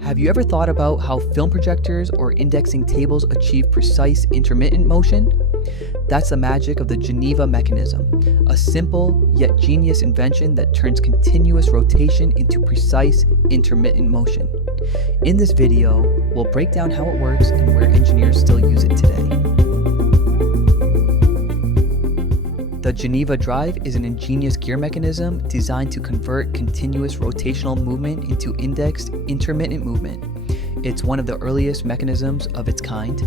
Have you ever thought about how film projectors or indexing tables achieve precise intermittent motion? That's the magic of the Geneva Mechanism, a simple yet genius invention that turns continuous rotation into precise intermittent motion. In this video, we'll break down how it works and where engineers still use it today. The Geneva Drive is an ingenious gear mechanism designed to convert continuous rotational movement into indexed intermittent movement. It's one of the earliest mechanisms of its kind,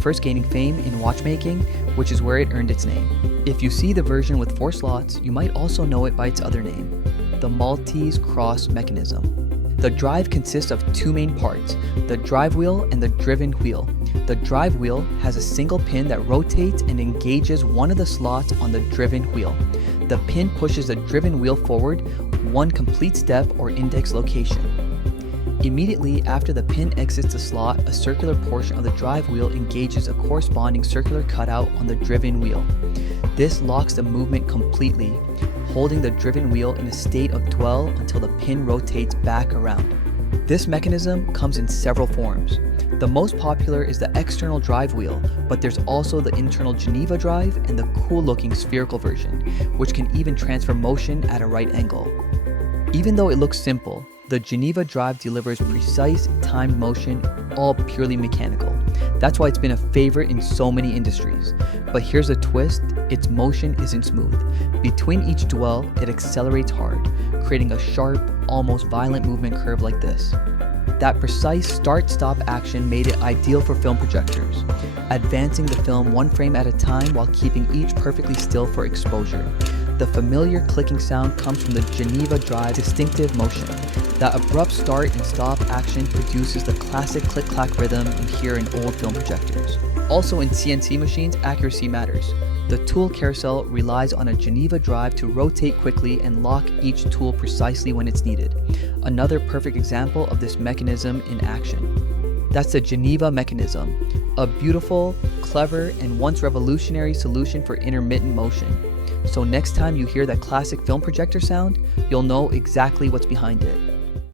first gaining fame in watchmaking, which is where it earned its name. If you see the version with 4 slots, you might also know it by its other name, the Maltese Cross Mechanism. The drive consists of 2 main parts, the drive wheel and the driven wheel. The drive wheel has a single pin that rotates and engages one of the slots on the driven wheel. The pin pushes the driven wheel forward one complete step or index location. Immediately after the pin exits the slot, a circular portion of the drive wheel engages a corresponding circular cutout on the driven wheel. This locks the movement completely, holding the driven wheel in a state of dwell until the pin rotates back around. This mechanism comes in several forms. The most popular is the external drive wheel, but there's also the internal Geneva Drive and the cool-looking spherical version, which can even transfer motion at a right angle. Even though it looks simple, the Geneva Drive delivers precise, timed motion, all purely mechanical. That's why it's been a favorite in so many industries. But here's a twist, its motion isn't smooth. Between each dwell, it accelerates hard, creating a sharp, almost violent movement curve like this. That precise start-stop action made it ideal for film projectors, advancing the film one frame at a time while keeping each perfectly still for exposure. The familiar clicking sound comes from the Geneva Drive's distinctive motion. That abrupt start and stop action produces the classic click-clack rhythm you hear in old film projectors. Also in CNC machines, accuracy matters. The tool carousel relies on a Geneva Drive to rotate quickly and lock each tool precisely when it's needed. Another perfect example of this mechanism in action. That's the Geneva Mechanism, a beautiful, clever, and once revolutionary solution for intermittent motion. So next time you hear that classic film projector sound, you'll know exactly what's behind it.